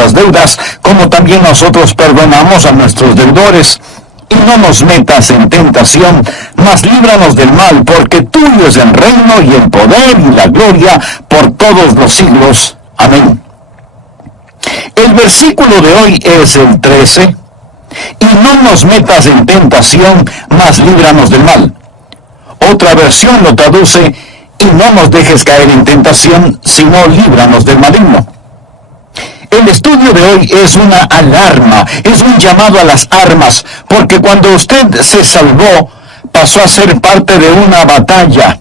nuestras deudas, como también nosotros perdonamos a nuestros deudores. Y no nos metas en tentación, mas líbranos del mal, porque tuyo es el reino y el poder y la gloria por todos los siglos. Amén. El versículo de hoy es el 13. Y no nos metas en tentación, mas líbranos del mal. Otra versión lo traduce: y no nos dejes caer en tentación, sino líbranos del maligno. El estudio de hoy es una alarma, es un llamado a las armas, porque cuando usted se salvó, pasó a ser parte de una batalla,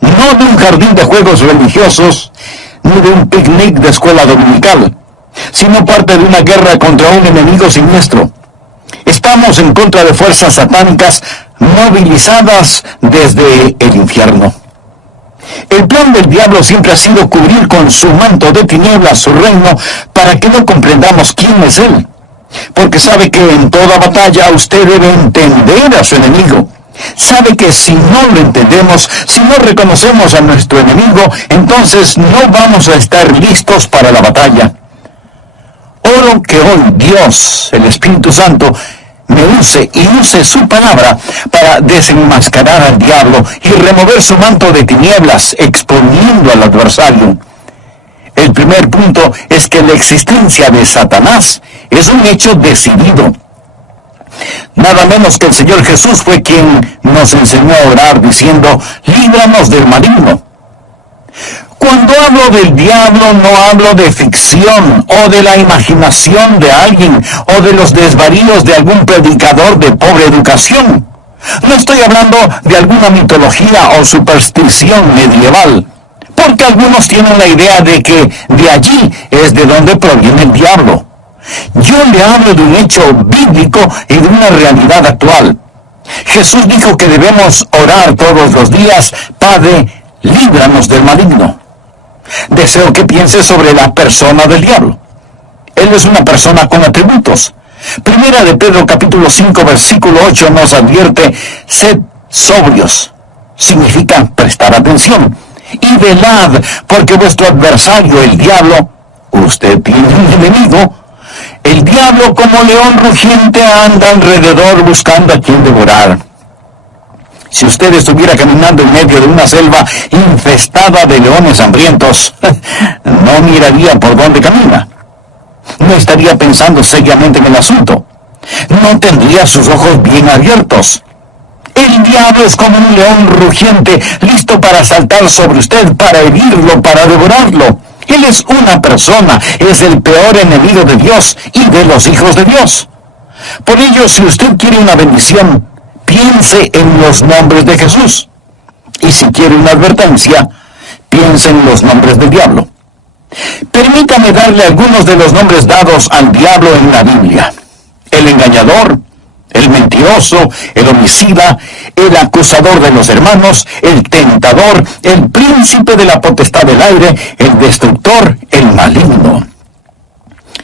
no de un jardín de juegos religiosos, ni de un picnic de escuela dominical, sino parte de una guerra contra un enemigo siniestro. Estamos en contra de fuerzas satánicas movilizadas desde el infierno. El plan del diablo siempre ha sido cubrir con su manto de tinieblas su reino para que no comprendamos quién es él. Porque sabe que en toda batalla usted debe entender a su enemigo. Sabe que si no lo entendemos, si no reconocemos a nuestro enemigo, entonces no vamos a estar listos para la batalla. Oro que hoy Dios, el Espíritu Santo, me use y use su palabra para desenmascarar al diablo y remover su manto de tinieblas, exponiendo al adversario. El primer punto es que la existencia de Satanás es un hecho decidido. Nada menos que el Señor Jesús fue quien nos enseñó a orar diciendo: líbranos del maligno. Cuando hablo del diablo, no hablo de ficción o de la imaginación de alguien o de los desvaríos de algún predicador de pobre educación. No estoy hablando de alguna mitología o superstición medieval, porque algunos tienen la idea de que de allí es de donde proviene el diablo. Yo le hablo de un hecho bíblico y de una realidad actual. Jesús dijo que debemos orar todos los días: Padre, líbranos del maligno. Deseo que piense sobre la persona del diablo. Él es una persona con atributos. Primera de Pedro capítulo 5 versículo 8 nos advierte: sed sobrios. Significa prestar atención. Y velad, porque vuestro adversario, el diablo, usted tiene un enemigo. El diablo, como león rugiente, anda alrededor buscando a quien devorar. Si usted estuviera caminando en medio de una selva infestada de leones hambrientos, no miraría por dónde camina. No estaría pensando seriamente en el asunto. No tendría sus ojos bien abiertos. El diablo es como un león rugiente, listo para saltar sobre usted, para herirlo, para devorarlo. Él es una persona, es el peor enemigo de Dios y de los hijos de Dios. Por ello, si usted quiere una bendición, piense en los nombres de Jesús. Y si quiere una advertencia, piense en los nombres del diablo. Permítame darle algunos de los nombres dados al diablo en la Biblia: el engañador, el mentiroso, el homicida, el acusador de los hermanos, el tentador, el príncipe de la potestad del aire, el destructor, el maligno.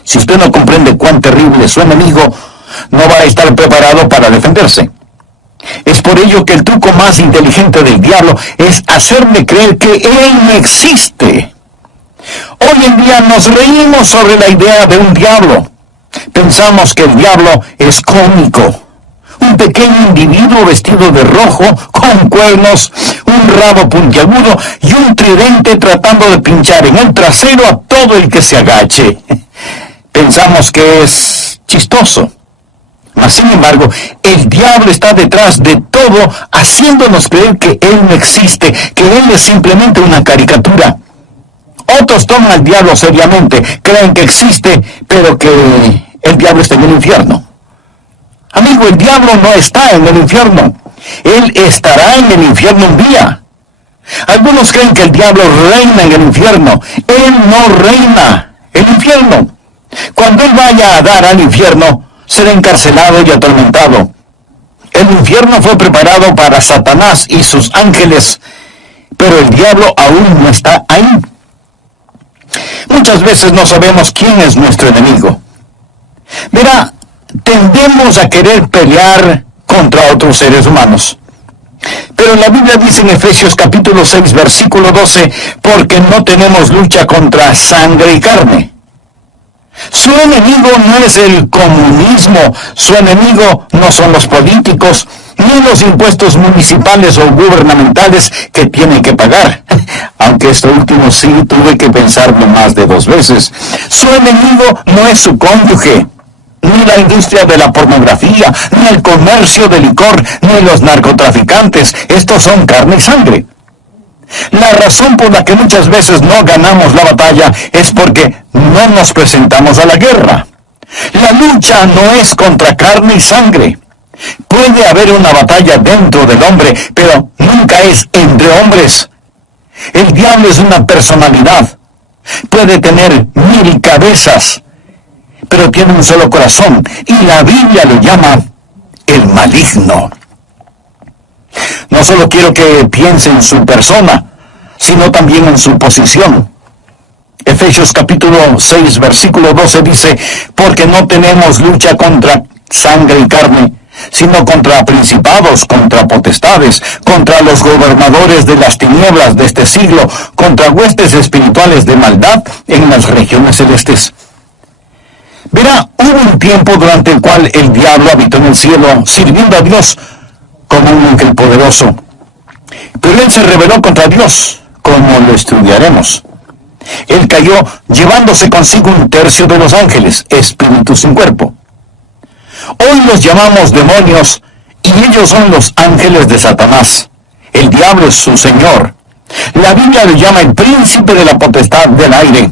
Si usted no comprende cuán terrible es su enemigo, no va a estar preparado para defenderse. Es por ello que el truco más inteligente del diablo es hacerle creer que él no existe. Hoy en día nos reímos sobre la idea de un diablo. Pensamos que el diablo es cómico. Un pequeño individuo vestido de rojo, con cuernos, un rabo puntiagudo y un tridente tratando de pinchar en el trasero a todo el que se agache. Pensamos que es chistoso. Mas, sin embargo, el diablo está detrás de todo, haciéndonos creer que él no existe, que él es simplemente una caricatura. Otros toman al diablo seriamente, creen que existe, pero que el diablo está en el infierno. Amigo, el diablo no está en el infierno. Él estará en el infierno un día. Algunos creen que el diablo reina en el infierno. Él no reina el infierno. Cuando él vaya a dar al infierno, será encarcelado y atormentado. El infierno fue preparado para Satanás y sus ángeles, pero el diablo aún no está ahí. Muchas veces no sabemos quién es nuestro enemigo. Verá, tendemos a querer pelear contra otros seres humanos. Pero la Biblia dice en Efesios capítulo 6, versículo 12, porque no tenemos lucha contra sangre y carne. Su enemigo no es el comunismo, su enemigo no son los políticos, ni los impuestos municipales o gubernamentales que tienen que pagar. Aunque esto último sí tuve que pensarlo más de 2 veces. Su enemigo no es su cónyuge, ni la industria de la pornografía, ni el comercio de licor, ni los narcotraficantes. Estos son carne y sangre. La razón por la que muchas veces no ganamos la batalla es porque no nos presentamos a la guerra. La lucha no es contra carne y sangre. Puede haber una batalla dentro del hombre, pero nunca es entre hombres. El diablo es una personalidad. Puede tener 1000 cabezas, pero tiene un solo corazón, y la Biblia lo llama el maligno. No solo quiero que piense en su persona, sino también en su posición. Efesios capítulo 6, versículo 12 dice, porque no tenemos lucha contra sangre y carne, sino contra principados, contra potestades, contra los gobernadores de las tinieblas de este siglo, contra huestes espirituales de maldad en las regiones celestes. Verá, hubo un tiempo durante el cual el diablo habitó en el cielo, sirviendo a Dios como un ángel poderoso. Pero él se rebeló contra Dios, como lo estudiaremos. Él cayó llevándose consigo 1/3 de los ángeles, espíritus sin cuerpo. Hoy los llamamos demonios, y ellos son los ángeles de Satanás. El diablo es su señor. La Biblia le llama el príncipe de la potestad del aire.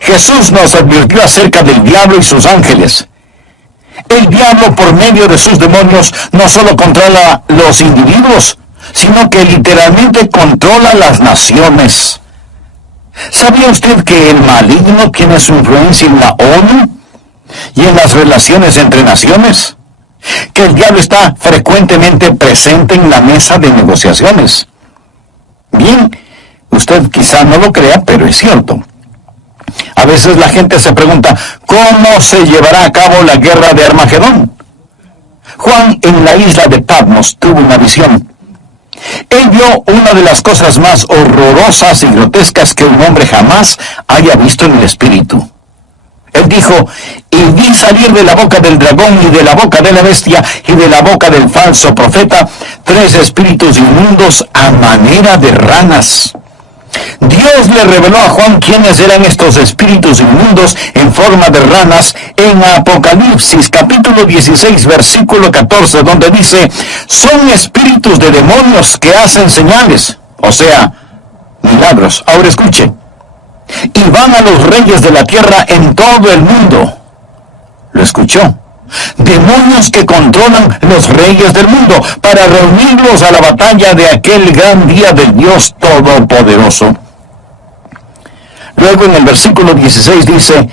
Jesús nos advirtió acerca del diablo y sus ángeles. El diablo, por medio de sus demonios, no solo controla los individuos, sino que literalmente controla las naciones. ¿Sabía usted que el maligno tiene su influencia en la ONU y en las relaciones entre naciones? Que el diablo está frecuentemente presente en la mesa de negociaciones. Bien, usted quizá no lo crea, pero es cierto. A veces la gente se pregunta, ¿cómo se llevará a cabo la guerra de Armagedón? Juan en la isla de Patmos tuvo una visión. Él vio una de las cosas más horrorosas y grotescas que un hombre jamás haya visto en el espíritu. Él dijo, y vi salir de la boca del dragón y de la boca de la bestia y de la boca del falso profeta 3 espíritus inmundos a manera de ranas. Dios le reveló a Juan quiénes eran estos espíritus inmundos en forma de ranas en Apocalipsis capítulo 16 versículo 14, donde dice, son espíritus de demonios que hacen señales, o sea, milagros. Ahora escuche, y van a los reyes de la tierra en todo el mundo. ¿Lo escuchó? Demonios que controlan los reyes del mundo para reunirlos a la batalla de aquel gran día del Dios Todopoderoso. Luego en el versículo 16 dice,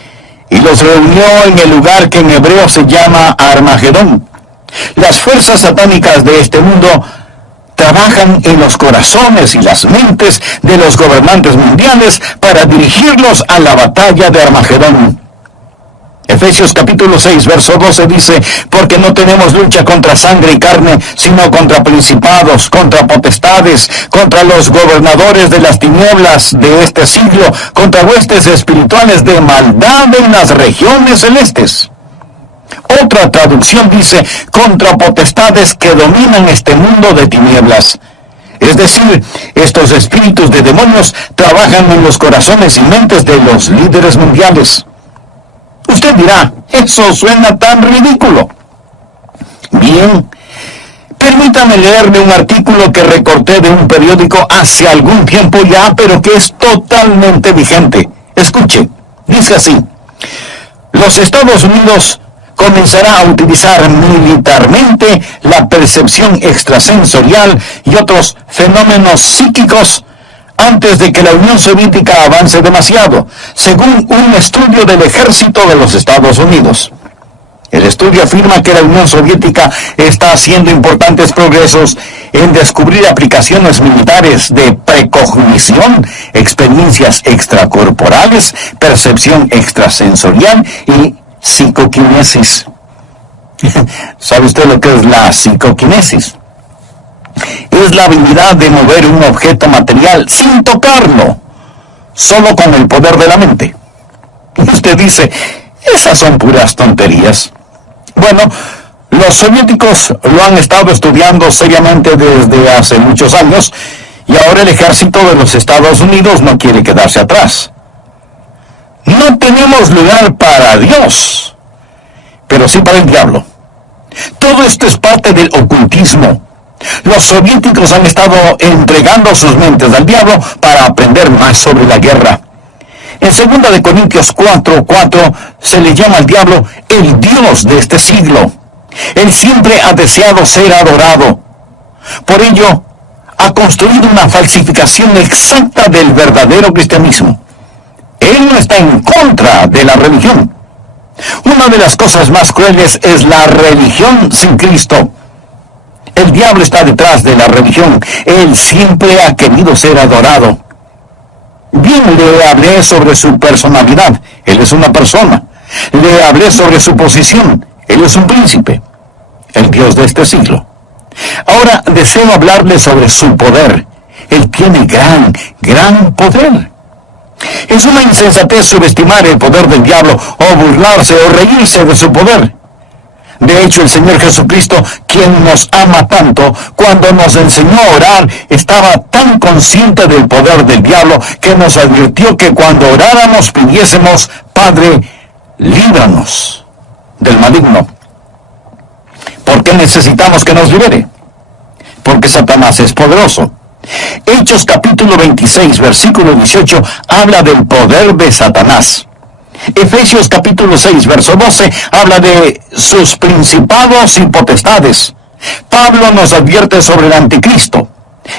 y los reunió en el lugar que en hebreo se llama Armagedón. Las fuerzas satánicas de este mundo trabajan en los corazones y las mentes de los gobernantes mundiales para dirigirlos a la batalla de Armagedón. Efesios capítulo 6, verso 12 dice, porque no tenemos lucha contra sangre y carne, sino contra principados, contra potestades, contra los gobernadores de las tinieblas de este siglo, contra huestes espirituales de maldad en las regiones celestes. Otra traducción dice, contra potestades que dominan este mundo de tinieblas. Es decir, estos espíritus de demonios trabajan en los corazones y mentes de los líderes mundiales. Usted dirá, eso suena tan ridículo. Bien, permítame leerle un artículo que recorté de un periódico hace algún tiempo ya, pero que es totalmente vigente. Escuche, dice así, los Estados Unidos comenzará a utilizar militarmente la percepción extrasensorial y otros fenómenos psíquicos antes de que la Unión Soviética avance demasiado, según un estudio del ejército de los Estados Unidos. El estudio afirma que la Unión Soviética está haciendo importantes progresos en descubrir aplicaciones militares de precognición, experiencias extracorporales, percepción extrasensorial y psicoquinesis. ¿Sabe usted lo que es la psicoquinesis? Es la habilidad de mover un objeto material sin tocarlo, solo con el poder de la mente. Y usted dice, esas son puras tonterías. Bueno, los soviéticos lo han estado estudiando seriamente desde hace muchos años, y ahora el ejército de los Estados Unidos no quiere quedarse atrás. No tenemos lugar para Dios, pero sí para el diablo. Todo esto es parte del ocultismo. Los soviéticos han estado entregando sus mentes al diablo para aprender más sobre la guerra. En 2 Corintios 4:4 se le llama al diablo el Dios de este siglo. Él siempre ha deseado ser adorado. Por ello, ha construido una falsificación exacta del verdadero cristianismo. Él no está en contra de la religión. Una de las cosas más crueles es la religión sin Cristo. El diablo está detrás de la religión. Él siempre ha querido ser adorado. Bien, le hablé sobre su personalidad. Él es una persona. Le hablé sobre su posición. Él es un príncipe, el Dios de este siglo. Ahora deseo hablarle sobre su poder. Él tiene gran poder. Es una insensatez subestimar el poder del diablo, o burlarse o reírse de su poder. De hecho, el Señor Jesucristo, quien nos ama tanto, cuando nos enseñó a orar, estaba tan consciente del poder del diablo que nos advirtió que cuando oráramos pidiésemos, Padre, líbranos del maligno. ¿Por qué necesitamos que nos libere? Porque Satanás es poderoso. Hechos capítulo 26, versículo 18, habla del poder de Satanás. Efesios capítulo 6, verso 12, habla de sus principados y potestades. Pablo nos advierte sobre el anticristo.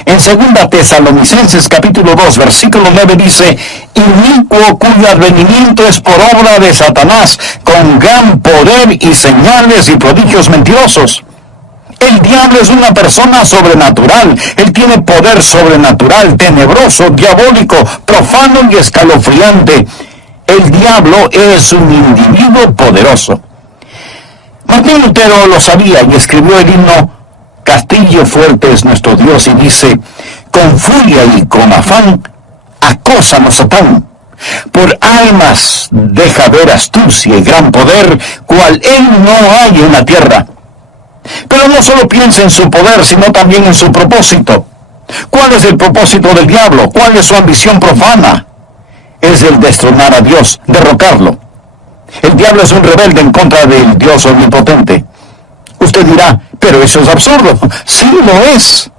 En 2 Tesalonicenses capítulo 2, versículo 9 dice, inicuo cuyo advenimiento es por obra de Satanás, con gran poder y señales y prodigios mentirosos. El diablo es una persona sobrenatural. Él tiene poder sobrenatural, tenebroso, diabólico, profano y escalofriante. El diablo es un individuo poderoso. Martín Lutero lo sabía y escribió el himno Castillo fuerte es nuestro Dios, y dice, con furia y con afán, acósanos Satán. Por almas deja ver astucia y gran poder, cual él no hay en la tierra. Pero no solo piensa en su poder, sino también en su propósito. ¿Cuál es el propósito del diablo? ¿Cuál es su ambición profana? Es el destronar a Dios, derrocarlo. El diablo es un rebelde en contra del Dios omnipotente. Usted dirá, pero eso es absurdo. Sí lo es.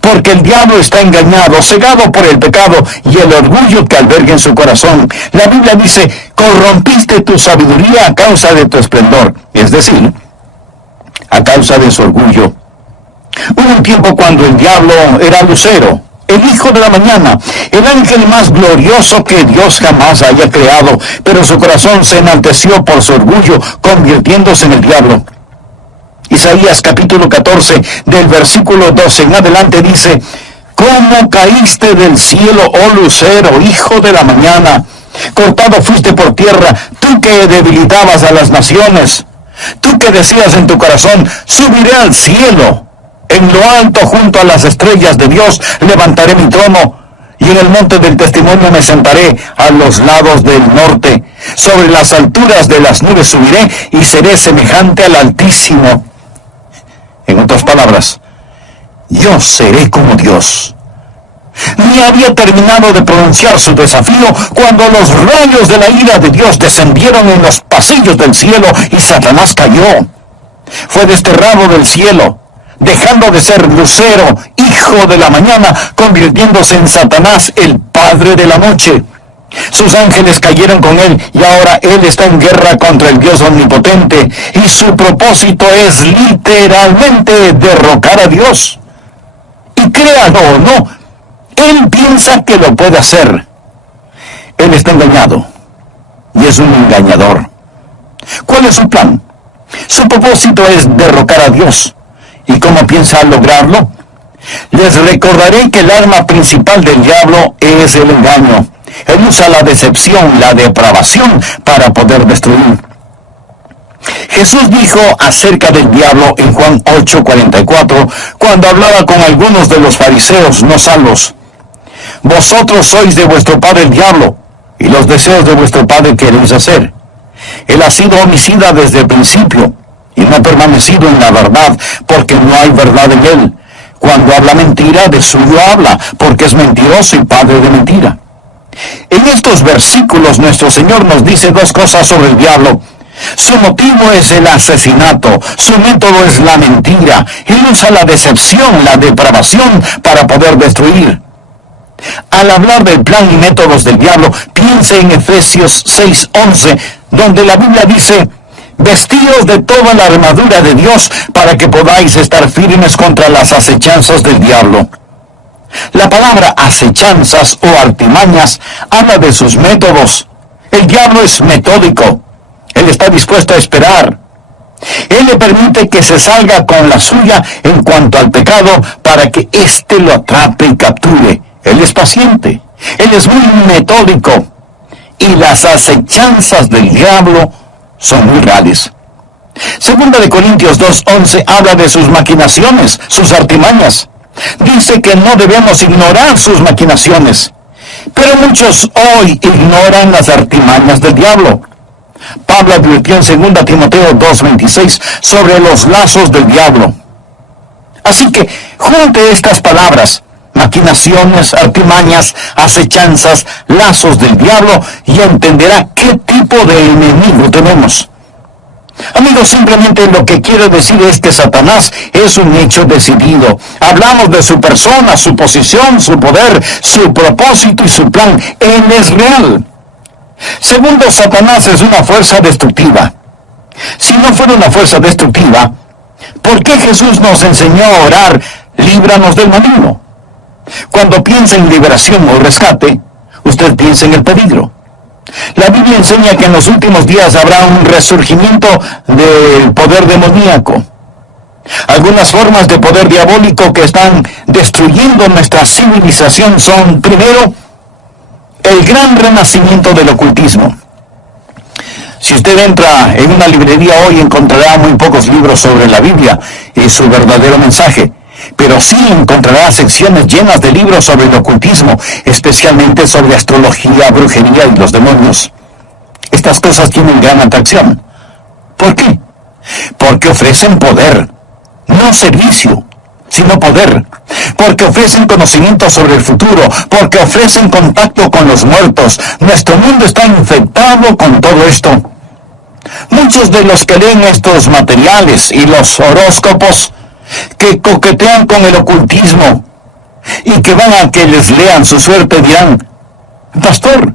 Porque el diablo está engañado, cegado por el pecado y el orgullo que alberga en su corazón. La Biblia dice, corrompiste tu sabiduría a causa de tu esplendor. Es decir, a causa de su orgullo. Hubo un tiempo cuando el diablo era Lucero, el hijo de la mañana, el ángel más glorioso que Dios jamás haya creado, pero su corazón se enalteció por su orgullo, convirtiéndose en el diablo. Isaías capítulo 14, del versículo 12 en adelante dice, ¿cómo caíste del cielo, oh Lucero, hijo de la mañana? Cortado fuiste por tierra, tú que debilitabas a las naciones. Tú que decías en tu corazón, subiré al cielo. En lo alto, junto a las estrellas de Dios, levantaré mi trono. Y en el monte del testimonio me sentaré a los lados del norte. Sobre las alturas de las nubes subiré y seré semejante al Altísimo. En otras palabras, yo seré como Dios. Ni había terminado de pronunciar su desafío cuando los rayos de la ira de Dios descendieron en los pasillos del cielo y Satanás cayó. Fue desterrado del cielo, dejando de ser Lucero, hijo de la mañana, convirtiéndose en Satanás, el padre de la noche. Sus ángeles cayeron con él y ahora él está en guerra contra el Dios omnipotente y su propósito es literalmente derrocar a Dios. Y créalo o no, él piensa que lo puede hacer. Él está engañado y es un engañador. ¿Cuál es su plan? Su propósito es derrocar a Dios. ¿Y cómo piensa lograrlo? Les recordaré que el arma principal del diablo es el engaño. Él usa la decepción, la depravación para poder destruir. Jesús dijo acerca del diablo en Juan 8:44, cuando hablaba con algunos de los fariseos no salvos: vosotros sois de vuestro padre el diablo, y los deseos de vuestro padre queréis hacer. Él ha sido homicida desde el principio, y no ha permanecido en la verdad, porque no hay verdad en él. Cuando habla mentira, de suyo habla, porque es mentiroso y padre de mentira. En estos versículos nuestro Señor nos dice dos cosas sobre el diablo. Su motivo es el asesinato, su método es la mentira. Él usa la decepción, la depravación para poder destruir. Al hablar del plan y métodos del diablo, piense en Efesios 6:11, donde la Biblia dice: vestíos de toda la armadura de Dios para que podáis estar firmes contra las acechanzas del diablo. La palabra acechanzas o artimañas habla de sus métodos. El diablo es metódico. Él está dispuesto a esperar. Él le permite que se salga con la suya en cuanto al pecado para que éste lo atrape y capture. Él es paciente. Él es muy metódico. Y las acechanzas del diablo son muy reales. Segunda de Corintios 2:11 habla de sus maquinaciones, sus artimañas. Dice que no debemos ignorar sus maquinaciones. Pero muchos hoy ignoran las artimañas del diablo. Pablo advirtió en 2 Timoteo 2:26 sobre los lazos del diablo. Así que junte estas palabras: maquinaciones, artimañas, acechanzas, lazos del diablo, y entenderá qué tipo de enemigo tenemos. Amigos, simplemente lo que quiero decir es que Satanás es un hecho decidido. Hablamos de su persona, su posición, su poder, su propósito y su plan. Él es real. Segundo, Satanás es una fuerza destructiva. Si no fuera una fuerza destructiva, ¿por qué Jesús nos enseñó a orar: líbranos del maligno? Cuando piensa en liberación o rescate, usted piensa en el peligro. La Biblia enseña que en los últimos días habrá un resurgimiento del poder demoníaco. Algunas formas de poder diabólico que están destruyendo nuestra civilización son, primero, el gran renacimiento del ocultismo. Si usted entra en una librería hoy, encontrará muy pocos libros sobre la Biblia y su verdadero mensaje, pero sí encontrará secciones llenas de libros sobre el ocultismo, especialmente sobre astrología, brujería y los demonios. Estas cosas tienen gran atracción. ¿Por qué? Porque ofrecen poder, no servicio, sino poder. Porque ofrecen conocimiento sobre el futuro, porque ofrecen contacto con los muertos. Nuestro mundo está infectado con todo esto. Muchos de los que leen estos materiales y los horóscopos, que coquetean con el ocultismo y que van a que les lean su suerte, dirán: pastor,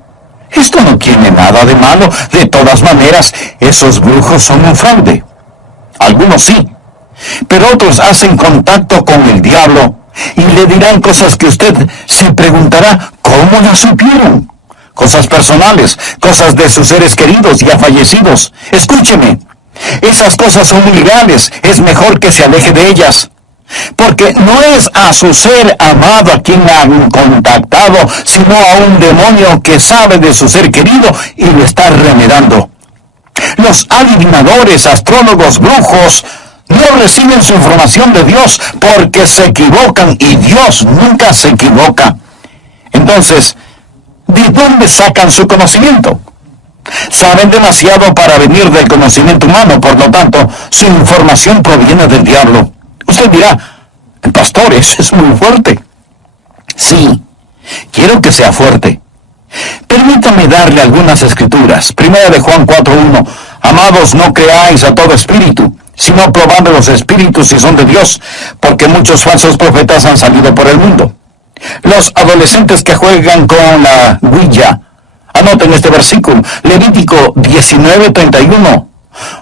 esto no tiene nada de malo. De todas maneras, esos brujos son un fraude. Algunos sí, pero otros hacen contacto con el diablo y le dirán cosas que usted se preguntará: ¿cómo las supieron? Cosas personales, cosas de sus seres queridos ya fallecidos. Escúcheme, esas cosas son muy reales. Es mejor que se aleje de ellas, porque no es a su ser amado a quien han contactado, sino a un demonio que sabe de su ser querido y lo está remedando. Los adivinadores, astrólogos, brujos no reciben su información de Dios porque se equivocan, y Dios nunca se equivoca. Entonces, ¿de dónde sacan su conocimiento? Saben demasiado para venir del conocimiento humano, por lo tanto, su información proviene del diablo. Usted dirá: pastor, eso es muy fuerte. Sí, quiero que sea fuerte. Permítame darle algunas escrituras. Primera de Juan 4:1. Amados, no creáis a todo espíritu, sino probando los espíritus si son de Dios, porque muchos falsos profetas han salido por el mundo. Los adolescentes que juegan con la Ouija, anoten este versículo, Levítico 19:31.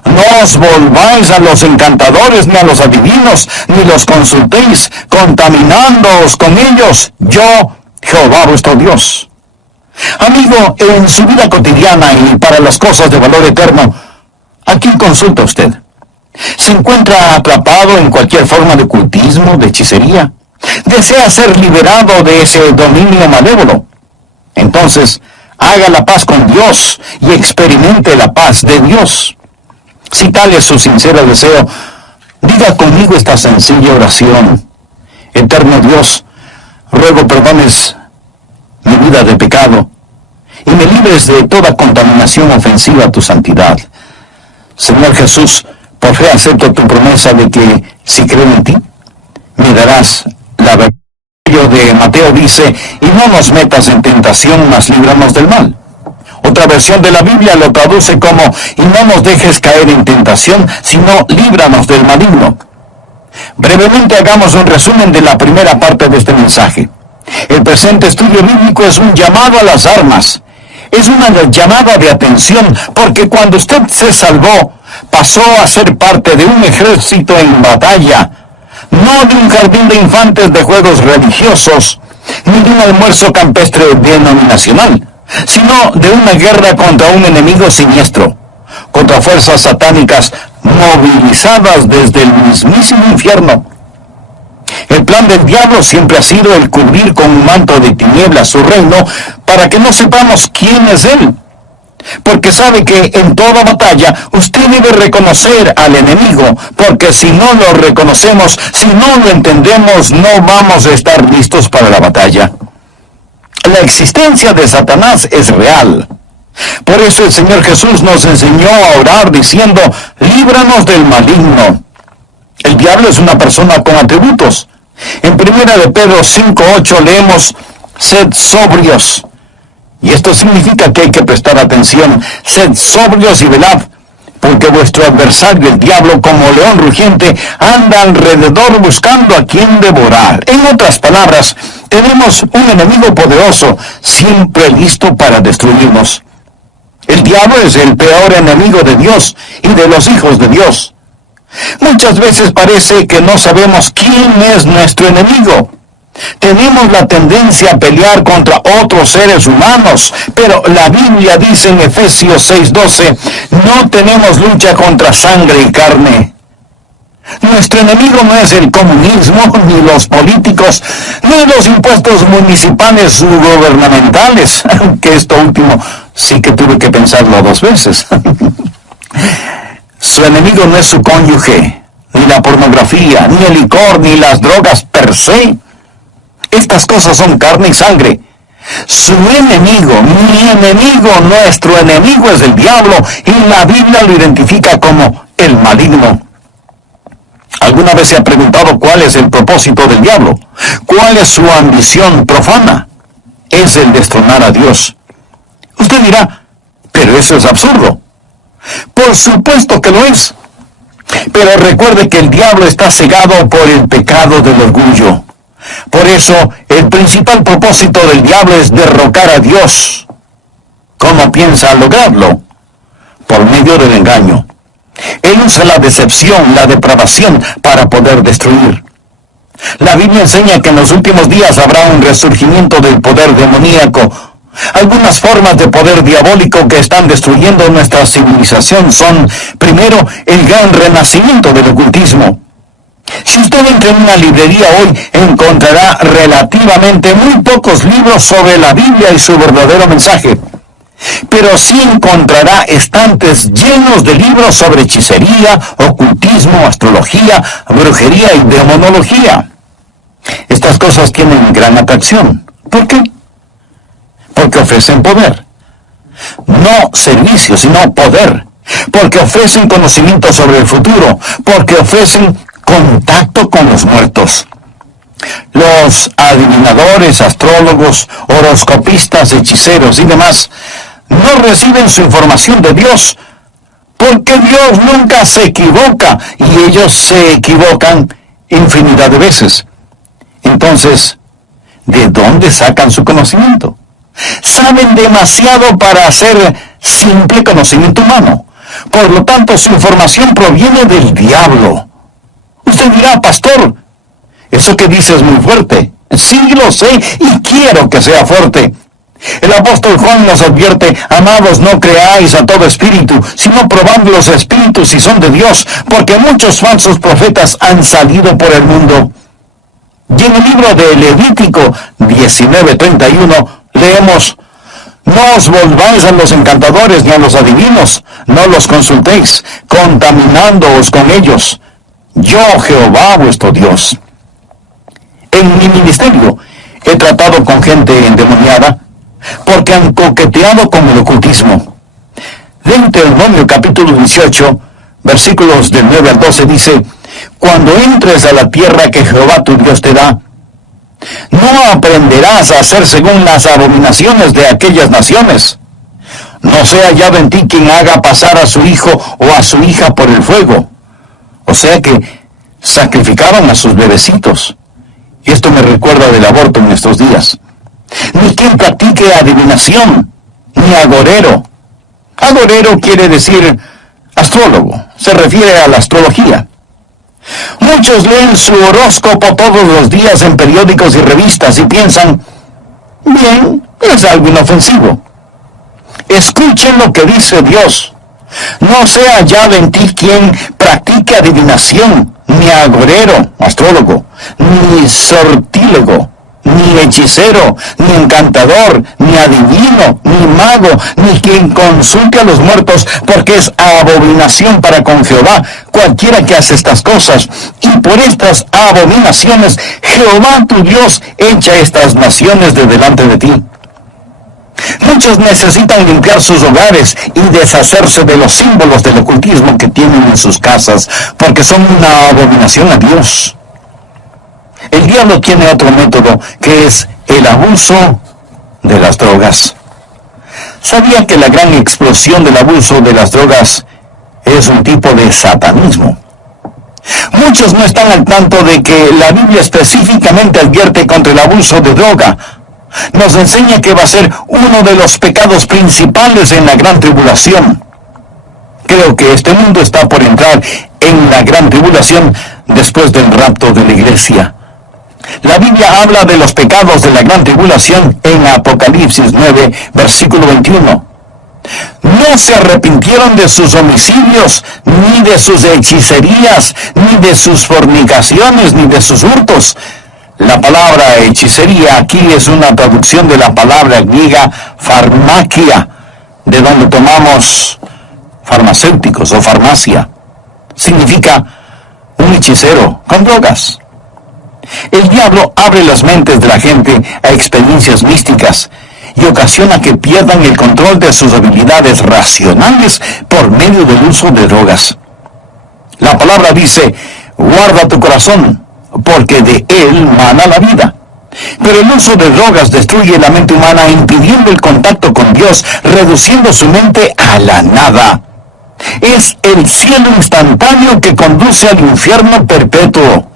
No os volváis a los encantadores, ni a los adivinos, ni los consultéis, contaminándoos con ellos. Yo, Jehová vuestro Dios. Amigo, en su vida cotidiana y para las cosas de valor eterno, ¿a quién consulta usted? ¿Se encuentra atrapado en cualquier forma de ocultismo, de hechicería? ¿Desea ser liberado de ese dominio malévolo? Entonces, haga la paz con Dios y experimente la paz de Dios. Si tal es su sincero deseo, diga conmigo esta sencilla oración: Eterno Dios, ruego perdones mi vida de pecado y me libres de toda contaminación ofensiva a tu santidad. Señor Jesús, por fe acepto tu promesa de que, si creo en ti, me darás la verdad. De Mateo dice, y no nos metas en tentación, mas líbranos del mal. Otra versión de la Biblia lo traduce como, y no nos dejes caer en tentación, sino líbranos del maligno. Brevemente hagamos un resumen de la primera parte de este mensaje. El presente estudio bíblico es un llamado a las armas. Es una llamada de atención, porque cuando usted se salvó, pasó a ser parte de un ejército en batalla, no de un jardín de infantes de juegos religiosos, ni de un almuerzo campestre denominacional, sino de una guerra contra un enemigo siniestro, contra fuerzas satánicas movilizadas desde el mismísimo infierno. El plan del diablo siempre ha sido el cubrir con un manto de tinieblas su reino para que no sepamos quién es él. Porque sabe que en toda batalla usted debe reconocer al enemigo, porque si no lo reconocemos, si no lo entendemos, no vamos a estar listos para la batalla. La existencia de Satanás es real. Por eso el Señor Jesús nos enseñó a orar diciendo, líbranos del maligno. El diablo es una persona con atributos. En 1 de Pedro 5:8 leemos, sed sobrios. Y esto significa que hay que prestar atención. Sed sobrios y velad, porque vuestro adversario, el diablo, como león rugiente, anda alrededor buscando a quien devorar. En otras palabras, tenemos un enemigo poderoso, siempre listo para destruirnos. El diablo es el peor enemigo de Dios y de los hijos de Dios. Muchas veces parece que no sabemos quién es nuestro enemigo. Tenemos la tendencia a pelear contra otros seres humanos, pero la Biblia dice en Efesios 6:12, no tenemos lucha contra sangre y carne. Nuestro enemigo no es el comunismo, ni los políticos, ni los impuestos municipales u gubernamentales, que esto último sí que tuve que pensarlo 2 veces. Su enemigo no es su cónyuge, ni la pornografía, ni el licor, ni las drogas per se. Estas cosas son carne y sangre. Su enemigo, mi enemigo, nuestro enemigo es el diablo, y la Biblia lo identifica como el maligno. ¿Alguna vez se ha preguntado cuál es el propósito del diablo? ¿Cuál es su ambición profana? Es el destronar a Dios. Usted dirá, pero eso es absurdo. Por supuesto que lo es. Pero recuerde que el diablo está cegado por el pecado del orgullo. Por eso, el principal propósito del diablo es derrocar a Dios. ¿Cómo piensa lograrlo? Por medio del engaño. Él usa la decepción, la depravación, para poder destruir. La Biblia enseña que en los últimos días habrá un resurgimiento del poder demoníaco. Algunas formas de poder diabólico que están destruyendo nuestra civilización son, primero, el gran renacimiento del ocultismo. Si usted entra en una librería hoy, encontrará relativamente muy pocos libros sobre la Biblia y su verdadero mensaje. Pero sí encontrará estantes llenos de libros sobre hechicería, ocultismo, astrología, brujería y demonología. Estas cosas tienen gran atracción. ¿Por qué? Porque ofrecen poder. No servicio, sino poder. Porque ofrecen conocimiento sobre el futuro. Porque ofrecen contacto con los muertos. Los adivinadores, astrólogos, horoscopistas, hechiceros y demás no reciben su información de Dios, porque Dios nunca se equivoca y ellos se equivocan infinidad de veces. Entonces, ¿de dónde sacan su conocimiento? Saben demasiado para hacer simple conocimiento humano. Por lo tanto, su información proviene del diablo. Usted dirá, pastor, eso que dice es muy fuerte. Sí, lo sé, y quiero que sea fuerte. El apóstol Juan nos advierte, amados, no creáis a todo espíritu, sino probad los espíritus si son de Dios, porque muchos falsos profetas han salido por el mundo. Y en el libro de Levítico 19:31 leemos, no os volváis a los encantadores ni a los adivinos, no los consultéis, contaminándoos con ellos. Yo, Jehová, vuestro Dios. En mi ministerio he tratado con gente endemoniada, porque han coqueteado con el ocultismo. Deuteronomio capítulo 18, versículos del 9 al 12 dice: cuando entres a la tierra que Jehová tu Dios te da, no aprenderás a hacer según las abominaciones de aquellas naciones. No sea hallado en ti quien haga pasar a su hijo o a su hija por el fuego. O sea que sacrificaron a sus bebecitos. Y esto me recuerda del aborto en estos días. Ni quien practique adivinación, ni agorero. Agorero quiere decir astrólogo, se refiere a la astrología. Muchos leen su horóscopo todos los días en periódicos y revistas y piensan, bien, es algo inofensivo. Escuchen lo que dice Dios. No sea hallado en ti quien practique adivinación, ni agorero, astrólogo, ni sortílego, ni hechicero, ni encantador, ni adivino, ni mago, ni quien consulte a los muertos, porque es abominación para con Jehová cualquiera que hace estas cosas. Y por estas abominaciones Jehová tu Dios echa estas naciones de delante de ti. Muchos necesitan limpiar sus hogares y deshacerse de los símbolos del ocultismo que tienen en sus casas, porque son una abominación a Dios. El diablo tiene otro método, que es el abuso de las drogas. ¿Sabía que la gran explosión del abuso de las drogas es un tipo de satanismo? Muchos no están al tanto de que la Biblia específicamente advierte contra el abuso de droga. Nos enseña que va a ser uno de los pecados principales en la gran tribulación. Creo que este mundo está por entrar en la gran tribulación después del rapto de la iglesia. La Biblia habla de los pecados de la gran tribulación en Apocalipsis 9, versículo 21. No se arrepintieron de sus homicidios, ni de sus hechicerías, ni de sus fornicaciones, ni de sus hurtos. La palabra hechicería aquí es una traducción de la palabra griega farmakia, de donde tomamos farmacéuticos o farmacia. Significa un hechicero con drogas. El diablo abre las mentes de la gente a experiencias místicas y ocasiona que pierdan el control de sus habilidades racionales por medio del uso de drogas. La palabra dice: guarda tu corazón, porque de él mana la vida. Pero el uso de drogas destruye la mente humana, impidiendo el contacto con Dios, reduciendo su mente a la nada. Es el cielo instantáneo que conduce al infierno perpetuo.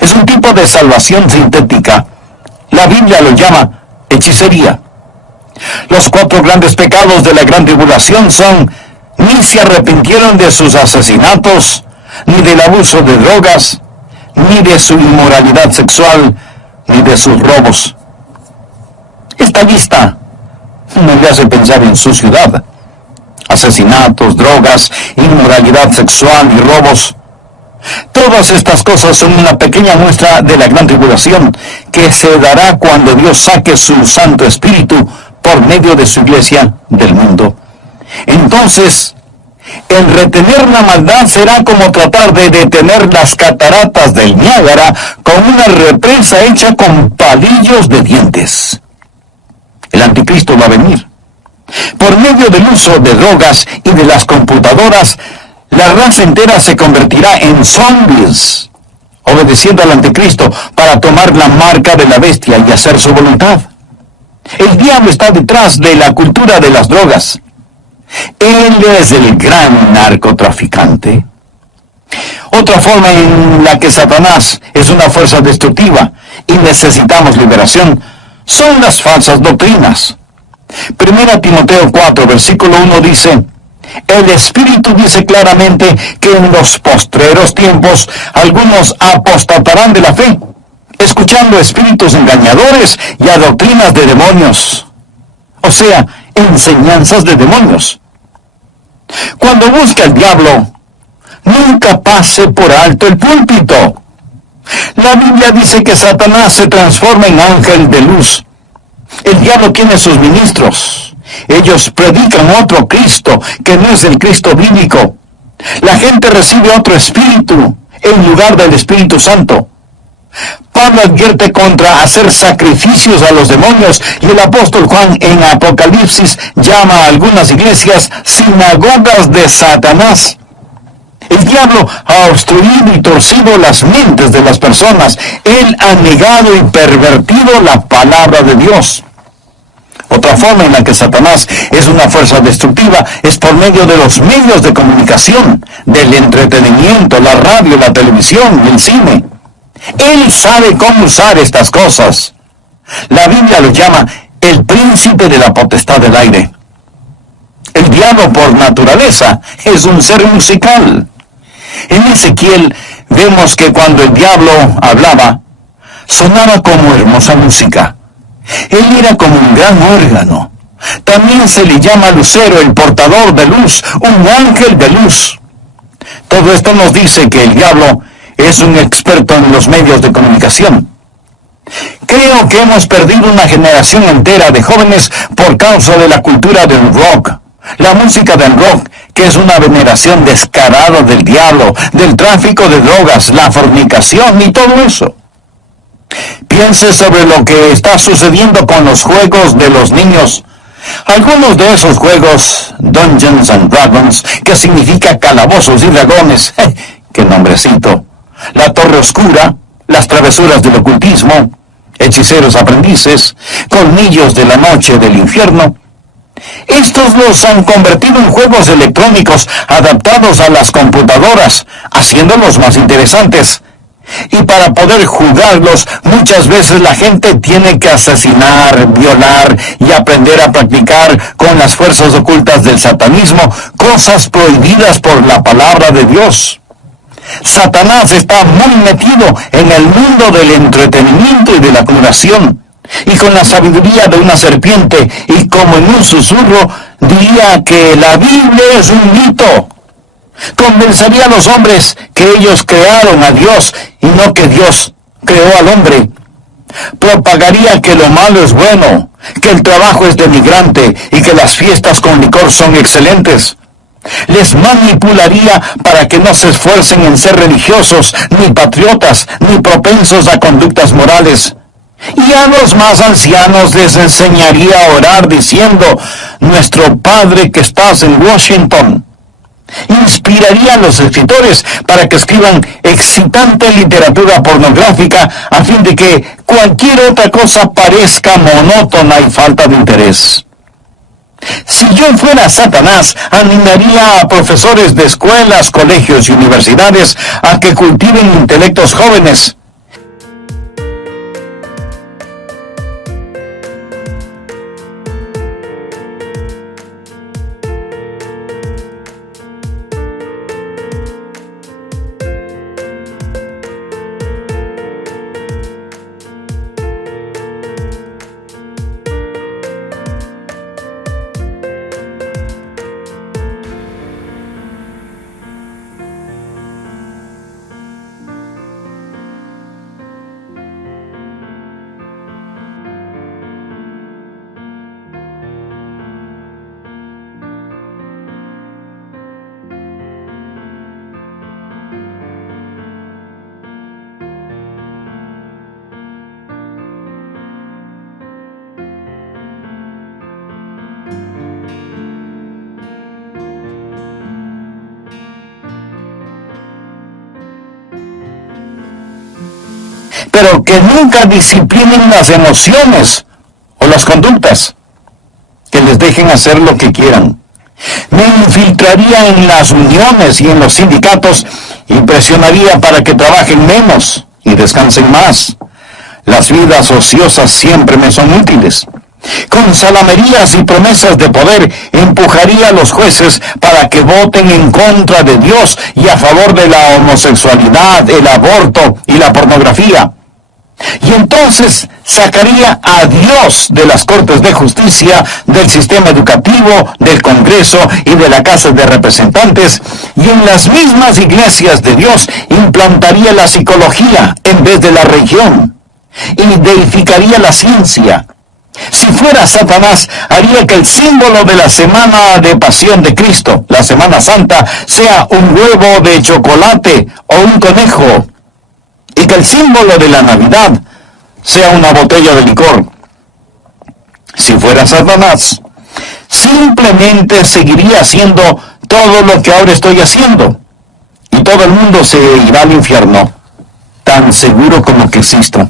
Es un tipo de salvación sintética. La Biblia lo llama hechicería. Los 4 grandes pecados de la gran tribulación son: ni se arrepintieron de sus asesinatos, ni del abuso de drogas, ni de su inmoralidad sexual, ni de sus robos. Esta lista no me hace pensar en su ciudad. Asesinatos, drogas, inmoralidad sexual y robos. Todas estas cosas son una pequeña muestra de la gran tribulación que se dará cuando Dios saque su Santo Espíritu por medio de su iglesia del mundo. Entonces, el retener la maldad será como tratar de detener las cataratas del Niágara con una represa hecha con palillos de dientes. El anticristo va a venir. Por medio del uso de drogas y de las computadoras, la raza entera se convertirá en zombies, obedeciendo al anticristo para tomar la marca de la bestia y hacer su voluntad. El diablo está detrás de la cultura de las drogas. Él es el gran narcotraficante. Otra forma en la que Satanás es una fuerza destructiva y necesitamos liberación son las falsas doctrinas. 1 Timoteo 4, versículo 1 dice: el Espíritu dice claramente que en los postreros tiempos algunos apostatarán de la fe, escuchando espíritus engañadores y a doctrinas de demonios. O sea, enseñanzas de demonios. Cuando busca el diablo, nunca pase por alto el púlpito. La Biblia dice que Satanás se transforma en ángel de luz. El diablo tiene sus ministros. Ellos predican otro Cristo, que no es el Cristo bíblico. La gente recibe otro espíritu en lugar del Espíritu Santo. Pablo advierte contra hacer sacrificios a los demonios y el apóstol Juan en Apocalipsis llama a algunas iglesias sinagogas de Satanás. El diablo ha obstruido y torcido las mentes de las personas. Él ha negado y pervertido la palabra de Dios. Otra forma en la que Satanás es una fuerza destructiva es por medio de los medios de comunicación, del entretenimiento, la radio, la televisión, el cine. Él sabe cómo usar estas cosas. La Biblia lo llama el príncipe de la potestad del aire. El diablo por naturaleza es un ser musical. En Ezequiel vemos que cuando el diablo hablaba, sonaba como hermosa música. Él era como un gran órgano. También se le llama lucero, el portador de luz, un ángel de luz. Todo esto nos dice que el diablo es un experto en los medios de comunicación. Creo que hemos perdido una generación entera de jóvenes por causa de la cultura del rock. La música del rock, que es una veneración descarada del diablo, del tráfico de drogas, la fornicación y todo eso. Piense sobre lo que está sucediendo con los juegos de los niños. Algunos de esos juegos, Dungeons and Dragons, que significa calabozos y dragones, ¡qué nombrecito! La Torre Oscura, las travesuras del ocultismo, hechiceros aprendices, colmillos de la noche del infierno. Estos los han convertido en juegos electrónicos adaptados a las computadoras, haciéndolos más interesantes. Y para poder jugarlos, muchas veces la gente tiene que asesinar, violar y aprender a practicar con las fuerzas ocultas del satanismo cosas prohibidas por la palabra de Dios. Satanás está muy metido en el mundo del entretenimiento y de la curación. Y con la sabiduría de una serpiente y como en un susurro diría que la Biblia es un mito. Convencería a los hombres que ellos crearon a Dios y no que Dios creó al hombre. Propagaría que lo malo es bueno, que el trabajo es denigrante y que las fiestas con licor son excelentes. Les manipularía para que no se esfuercen en ser religiosos, ni patriotas, ni propensos a conductas morales. Y a los más ancianos les enseñaría a orar diciendo, nuestro Padre que estás en Washington. Inspiraría a los escritores para que escriban excitante literatura pornográfica a fin de que cualquier otra cosa parezca monótona y falta de interés. Si yo fuera Satanás, animaría a profesores de escuelas, colegios y universidades a que cultiven intelectos jóvenes. Pero que nunca disciplinen las emociones o las conductas, que les dejen hacer lo que quieran. Me infiltraría en las uniones y en los sindicatos y presionaría para que trabajen menos y descansen más. Las vidas ociosas siempre me son útiles. Con salamerías y promesas de poder empujaría a los jueces para que voten en contra de Dios y a favor de la homosexualidad, el aborto y la pornografía. Y entonces sacaría a Dios de las Cortes de Justicia, del sistema educativo, del Congreso y de la Casa de Representantes, y en las mismas iglesias de Dios implantaría la psicología en vez de la religión, y deificaría la ciencia. Si fuera Satanás, haría que el símbolo de la semana de pasión de Cristo, la Semana Santa, sea un huevo de chocolate o un conejo. y que el símbolo de la Navidad sea una botella de licor. Si fuera Satanás, simplemente seguiría haciendo todo lo que ahora estoy haciendo, y todo el mundo se irá al infierno, tan seguro como que existo.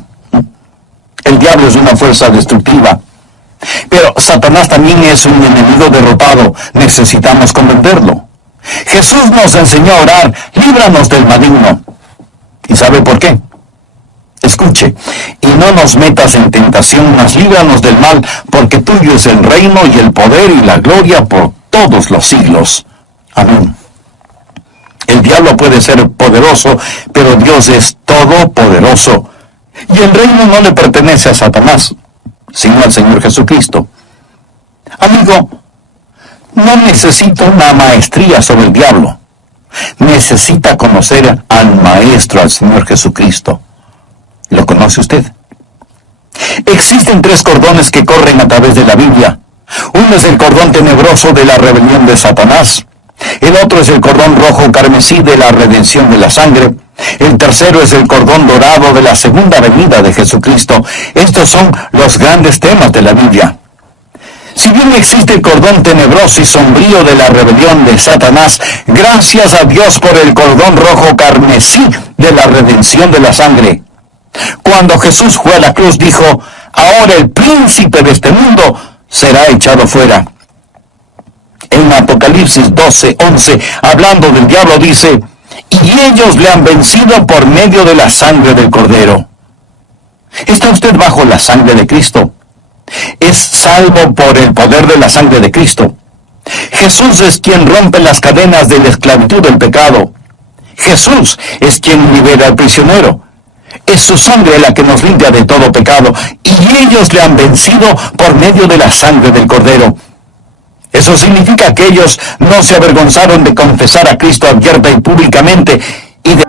El diablo es una fuerza destructiva, pero Satanás también es un enemigo derrotado. Necesitamos comprenderlo. Jesús nos enseñó a orar: líbranos del maligno. ¿Y sabe por qué? Escuche: y no nos metas en tentación, mas líbranos del mal, porque tuyo es el reino y el poder y la gloria por todos los siglos. Amén. El diablo puede ser poderoso, pero Dios es todopoderoso. Y el reino no le pertenece a Satanás, sino al Señor Jesucristo. Amigo, no necesita una maestría sobre el diablo. Necesita conocer al Maestro, al Señor Jesucristo. ¿Lo conoce usted? Existen 3 cordones que corren a través de la Biblia. Uno es el cordón tenebroso de la rebelión de Satanás. El otro es el cordón rojo carmesí de la redención de la sangre. El tercero es el cordón dorado de la segunda venida de Jesucristo. Estos son los grandes temas de la Biblia. Si bien existe el cordón tenebroso y sombrío de la rebelión de Satanás, gracias a Dios por el cordón rojo carmesí de la redención de la sangre. Cuando Jesús fue a la cruz, dijo: ahora el príncipe de este mundo será echado fuera. En Apocalipsis 12:11, hablando del diablo, dice: y ellos le han vencido por medio de la sangre del Cordero. ¿Está usted bajo la sangre de Cristo? Es salvo por el poder de la sangre de Cristo. Jesús es quien rompe las cadenas de la esclavitud del pecado. Jesús es quien libera al prisionero. Es su sangre la que nos limpia de todo pecado, y ellos le han vencido por medio de la sangre del Cordero. Eso significa que ellos no se avergonzaron de confesar a Cristo abierta y públicamente, y de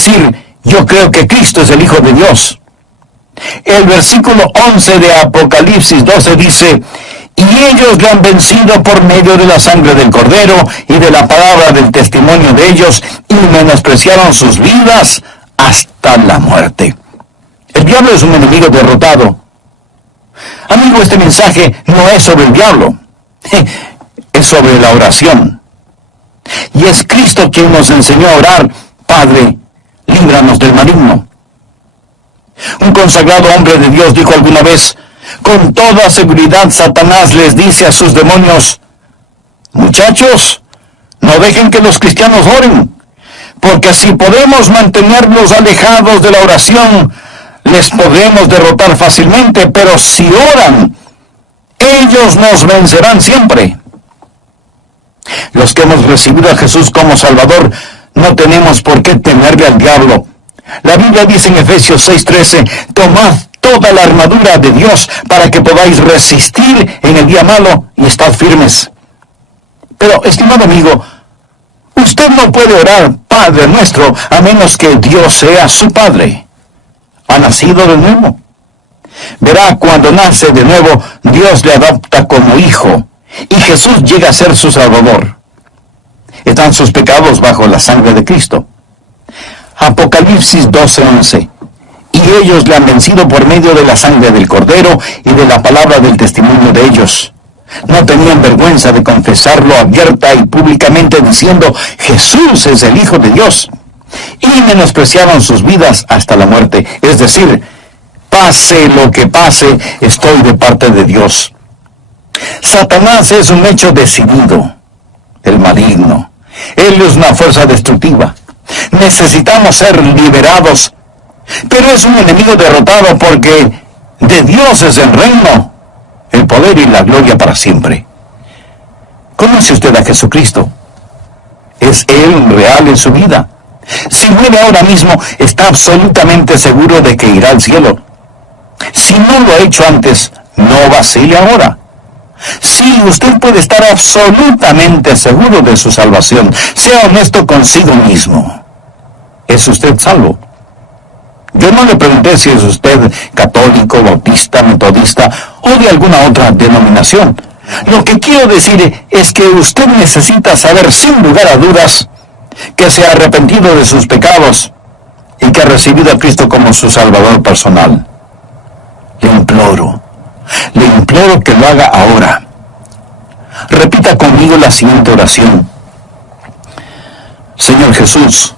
decir: yo creo que Cristo es el Hijo de Dios. El versículo 11 de Apocalipsis 12 dice: y ellos le han vencido por medio de la sangre del Cordero y de la palabra del testimonio de ellos, y menospreciaron sus vidas hasta la muerte. El diablo es un enemigo derrotado. Amigo, este mensaje no es sobre el diablo, es sobre la oración. Y es Cristo quien nos enseñó a orar: Padre, líbranos del maligno. Un consagrado hombre de Dios dijo alguna vez: con toda seguridad Satanás les dice a sus demonios: muchachos, no dejen que los cristianos oren, porque si podemos mantenerlos alejados de la oración, les podemos derrotar fácilmente, pero si oran, ellos nos vencerán siempre. Los que hemos recibido a Jesús como Salvador no tenemos por qué temerle al diablo. La Biblia dice en Efesios 6:13: tomad toda la armadura de Dios para que podáis resistir en el día malo y estad firmes. Pero, estimado amigo, usted no puede orar Padre nuestro a menos que Dios sea su Padre. ¿Ha nacido de nuevo? Verá, cuando nace de nuevo, Dios le adopta como hijo, y Jesús llega a ser su Salvador. Están sus pecados bajo la sangre de Cristo. Apocalipsis 12:11. Y ellos le han vencido por medio de la sangre del Cordero y de la palabra del testimonio de ellos. No tenían vergüenza de confesarlo abierta y públicamente, diciendo: Jesús es el Hijo de Dios. y menospreciaron sus vidas hasta la muerte. Es decir, pase lo que pase, estoy de parte de Dios. Satanás es un hecho decidido, el maligno. Él es una fuerza destructiva. Necesitamos ser liberados, pero es un enemigo derrotado porque de Dios es el reino, el poder y la gloria para siempre. ¿Conoce usted a Jesucristo? ¿Es Él real en su vida? Si muere ahora mismo, está absolutamente seguro de que irá al cielo. Si no lo ha hecho antes, no vacile ahora. Sí, usted puede estar absolutamente seguro de su salvación. Sea honesto consigo mismo. ¿Es usted salvo? Yo no le pregunté si es usted católico, bautista, metodista o de alguna otra denominación. Lo que quiero decir es que usted necesita saber sin lugar a dudas que se ha arrepentido de sus pecados y que ha recibido a Cristo como su Salvador personal. Le imploro que lo haga ahora. Repita conmigo la siguiente oración. Señor Jesús,